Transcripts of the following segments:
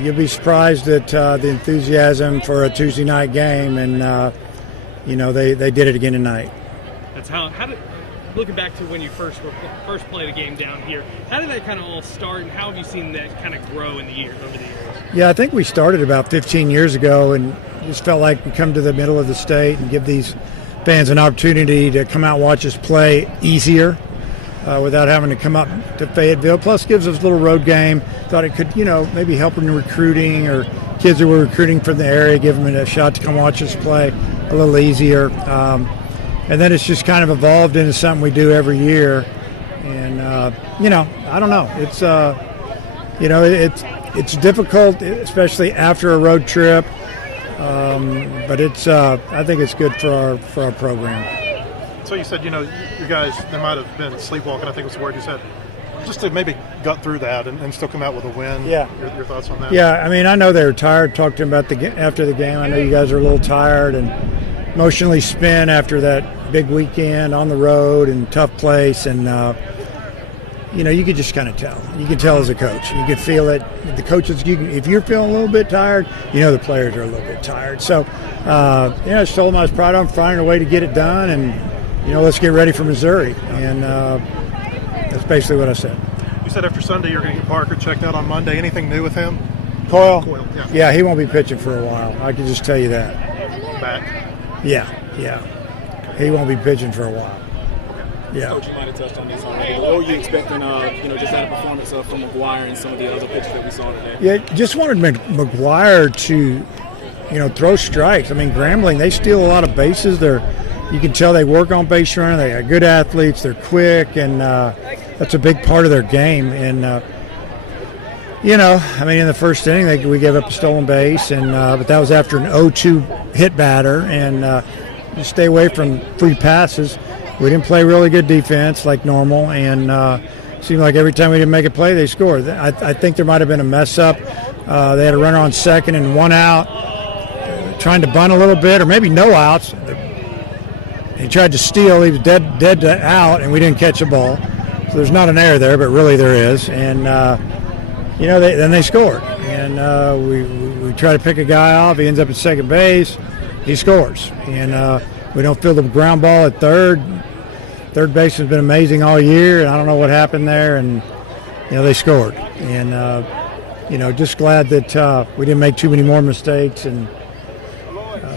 You'll be surprised at the enthusiasm for a Tuesday night game, and they did it again tonight. That's how did, looking back to when you first played a game down here, how did that kind of all start, and how have you seen that kind of grow over the years? Yeah, I think we started about 15 years ago, and just felt like we come to the middle of the state and give these fans an opportunity to come out and watch us play easier. Without having to come up to Fayetteville. Plus gives us a little road game. Thought it could, maybe help in recruiting, or kids that were recruiting from the area, give them a shot to come watch us play a little easier. And then it's just kind of evolved into something we do every year. And, I don't know. It's, it's difficult, especially after a road trip. But I think it's good for our program. So you said, you guys, there might have been sleepwalking, I think was the word you said, just to maybe gut through that and still come out with a win. Yeah. Your thoughts on that? Yeah, I mean, I know they were tired. Talked to them about after the game. I know you guys are a little tired and emotionally spent after that big weekend on the road and tough place. And, you could just kind of tell. You can tell as a coach. You can feel it. The coaches, if you're feeling a little bit tired, the players are a little bit tired. So, I just told them I was proud of them finding a way to get it done, and let's get ready for Missouri. And that's basically what I said. You said after Sunday you're going to get Parker checked out on Monday. Anything new with him? Coyle? Yeah. Yeah, he won't be pitching for a while. I can just tell you that. Back? Yeah. He won't be pitching for a while. Yeah. Coach, you might have touched on this already. What were you expecting, just out of performance from McGuire and some of the other pitches that we saw today? Yeah, just wanted McGuire to, throw strikes. I mean, Grambling, they steal a lot of bases. You can tell they work on base running. They got good athletes. They're quick, and that's a big part of their game. And in the first inning, we gave up a stolen base, and but that was after an 0-2 hit batter, and just stay away from free passes. We didn't play really good defense like normal, and seemed like every time we didn't make a play, they scored. I think there might have been a mess up. They had a runner on second and one out, trying to bunt a little bit, or maybe no outs. He tried to steal. He was dead to out, and we didn't catch a ball. So there's not an error there, but really there is. And then they scored. And we try to pick a guy off. He ends up at second base. He scores. And we don't field the ground ball at third. Third base has been amazing all year, and I don't know what happened there. And they scored. And just glad that we didn't make too many more mistakes, and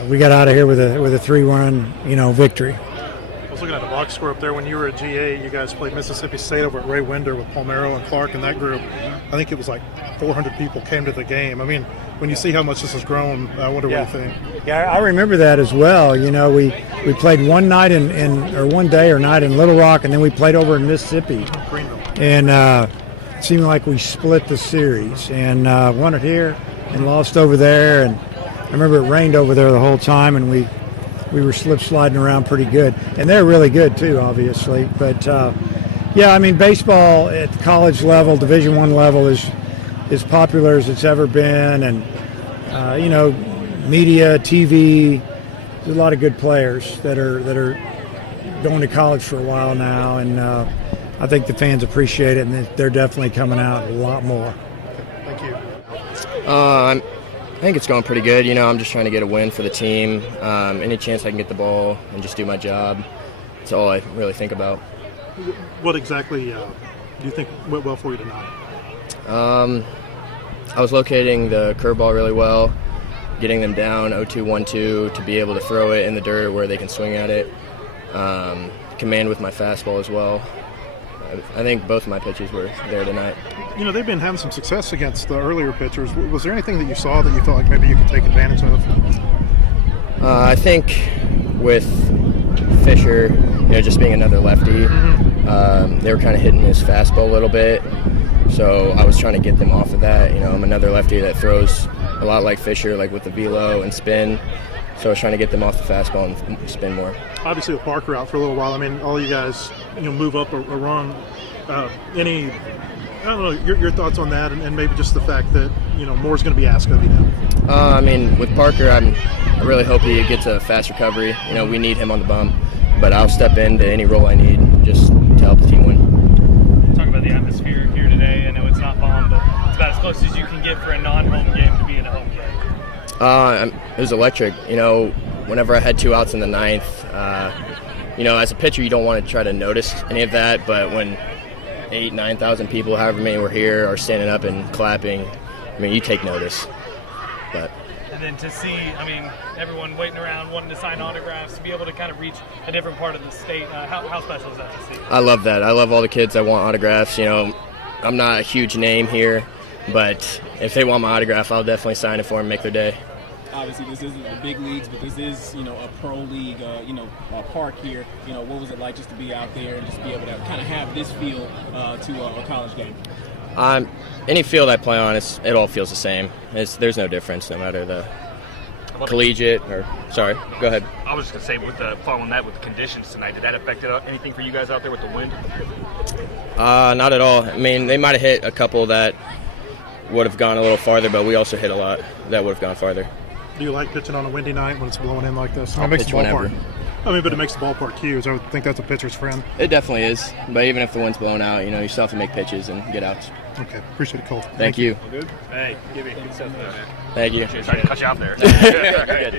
we got out of here with a 3-1 victory. I was looking at the box score up there. When you were at GA, you guys played Mississippi State over at Ray Winder with Palmero and Clark and that group. I think it was like 400 people came to the game. I mean, when you see how much this has grown, I wonder what you think. Yeah, I remember that as well. We played one night one day or night in Little Rock, and then we played over in Mississippi. Greenville. And it seemed like we split the series and won it here and lost over there. And I remember it rained over there the whole time, and we were sliding around pretty good. And they're really good too, obviously. But baseball at college level, Division I level, is as popular as it's ever been. And media, TV, there's a lot of good players that are going to college for a while now, and I think the fans appreciate it, and they're definitely coming out a lot more. Thank you. I think it's going pretty good. I'm just trying to get a win for the team. Any chance I can get the ball and just do my job, that's all I really think about. What exactly do you think went well for you tonight? I was locating the curveball really well, getting them down 0-2, 1-2 to be able to throw it in the dirt where they can swing at it. Command with my fastball as well. I think both of my pitches were there tonight. They've been having some success against the earlier pitchers. Was there anything that you saw that you felt like maybe you could take advantage of? I think with Fisher, just being another lefty, they were kind of hitting his fastball a little bit. So I was trying to get them off of that. I'm another lefty that throws a lot like Fisher, like with the velo and spin. So I was trying to get them off the fastball and spin more. Obviously with Parker out for a little while, all you guys move up a run. I don't know, your thoughts on that, and maybe just the fact that more's going to be asked of you now. With Parker, I really hope he gets a fast recovery. We need him on the bump, but I'll step into any role I need just to help the team win. Talk about the atmosphere here today. I know it's not bomb, but It's about as close as you can get for a non-home game to being a home game. It was electric. You know, whenever I had 2 outs in the ninth, you know, as a pitcher, you don't want to try to notice any of that. But when 8,000, 9,000 people, however many were here, are standing up and clapping, I mean, you take notice. But. And then to see, I mean, everyone waiting around wanting to sign autographs, to be able to kind of reach a different part of the state, how special is that to see? I love that. I love all the kids that want autographs. You know, I'm not a huge name here, but if they want my autograph, I'll definitely sign it for them, make their day. Obviously, this isn't the big leagues, but this is, you know, a pro league, park here. You know, what was it like just to be out there and just be able to kind of have this feel to a college game? Any field I play on, it all feels the same. There's no difference, no matter the collegiate or. Sorry, go ahead. I was just going to say, following that with the conditions tonight, did that affect anything for you guys out there with the wind? Not at all. I mean, they might have hit a couple that would have gone a little farther, but we also hit a lot that would have gone farther. Do you like pitching on a windy night when it's blowing in like this? I'll pitch whenever. But it makes the ballpark huge. I would think that's a pitcher's friend. It definitely is. But even if the wind's blowing out, you know, you still have to make pitches and get outs. Okay, appreciate it, Cole. Thank you. Good? Hey, give me good stuff there, man. Thank you. Sorry to cut you off there. Good.